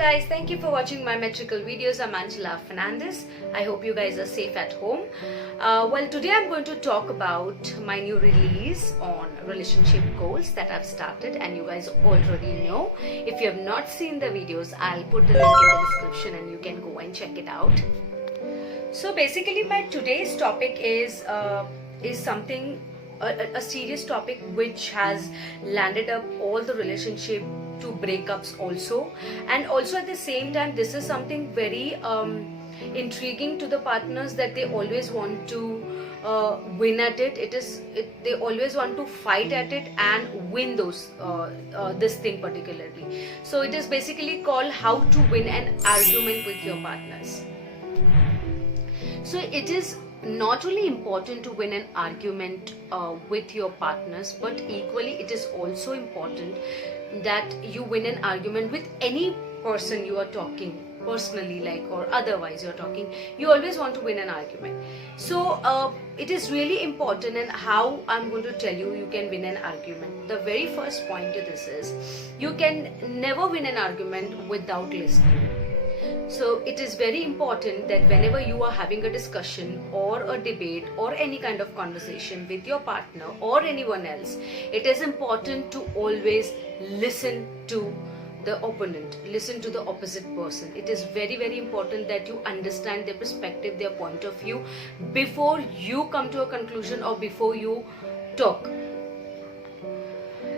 guys, thank you for watching my metrical videos. I'm Angela Fernandez. I hope you guys are safe at home. Well, today I'm going to talk about my new release on relationship goals that I've started, and you guys already know. If you have not seen the videos, I'll put the link in the description and you can go and check it out. So basically my today's topic is something a serious topic which has landed up all the relationship to breakups also, and also at the same time this is something very intriguing to the partners, that they always want to win at it. They always want to fight at it and win this thing particularly. So it is basically called how to win an argument with your partners. So it is not only important to win an argument with your partners, but equally it is also important that you win an argument with any person you are talking personally, like, or otherwise you're talking. You always want to win an argument. So it is really important, and how I'm going to tell you can win an argument. The very first point to this is, you can never win an argument without listening. So it is very important that whenever you are having a discussion or a debate or any kind of conversation with your partner or anyone else, it is important to always listen to the opponent, listen to the opposite person. It is very, very important that you understand their perspective, their point of view, before you come to a conclusion or before you talk.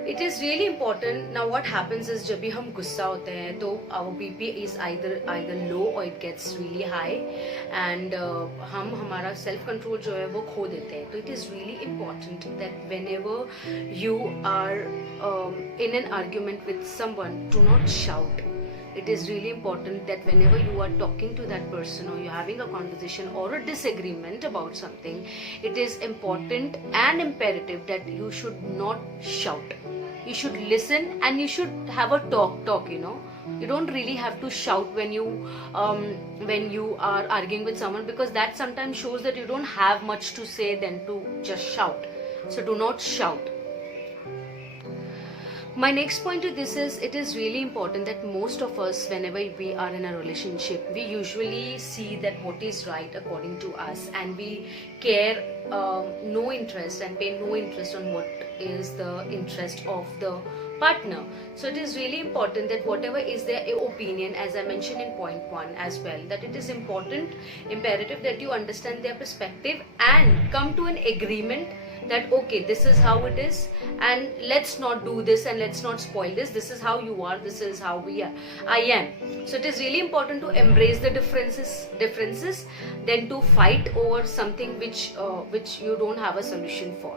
It is really important. Now what happens is, जब भी हम गुस्सा होते हैं तो our BP is either low or it gets really high, and हम हमारा self control जो है वो खो देते हैं. तो it is really important that whenever you are in an argument with someone, do not shout. It is really important that whenever you are talking to that person, or you're having a conversation or a disagreement about something, it is important and imperative that you should not shout. You should listen and you should have a talk, you know. You don't really have to shout when you are arguing with someone, because that sometimes shows that you don't have much to say than to just shout. So do not shout. My next point to this is, it is really important that most of us, whenever we are in a relationship, we usually see that what is right according to us, and we care no interest and pay no interest on what is the interest of the partner. So it is really important that whatever is their opinion, as I mentioned in point 1 as well, that it is imperative that you understand their perspective and come to an agreement that okay, this is how it is, and let's not do this and let's not spoil this. This is how you are, this is how I am. So it is really important to embrace the differences than to fight over something which you don't have a solution for.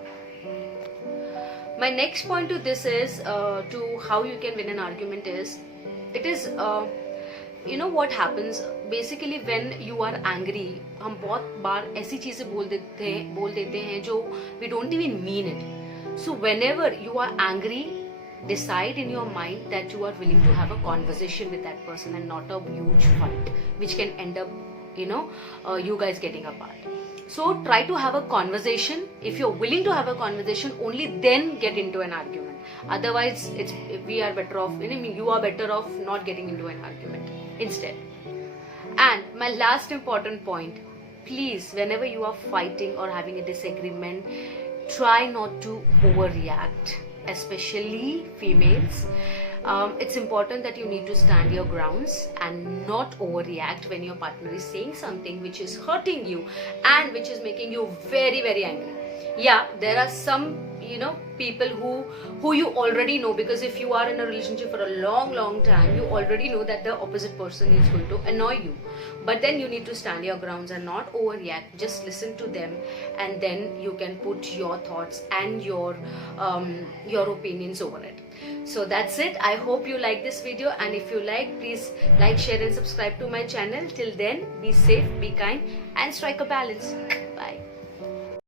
My next point to this is, to how you can win an argument is, it is you know what happens basically when you are angry. हम बहुत बार ऐसी चीजें बोल देते हैं जो we don't even mean it. So whenever you are angry, decide in your mind that you are willing to have a conversation with that person and not a huge fight which can end up, you know, you guys getting apart. So try to have a conversation. If you're willing to have a conversation, only then get into an argument. Otherwise, you are better off not getting into an argument instead. And my last important point, please, whenever you are fighting or having a disagreement, try not to overreact, especially females. It's important that you need to stand your grounds and not overreact when your partner is saying something which is hurting you and which is making you very, very angry. Yeah, there are some, you know, people who you already know, because if you are in a relationship for a long time, you already know that the opposite person is going to annoy you. But then you need to stand your grounds and not overreact. Just listen to them, and then you can put your thoughts and your opinions over it. So that's it. I hope you like this video, and if you like, please like, share and subscribe to my channel. Till then, be safe, be kind and strike a balance.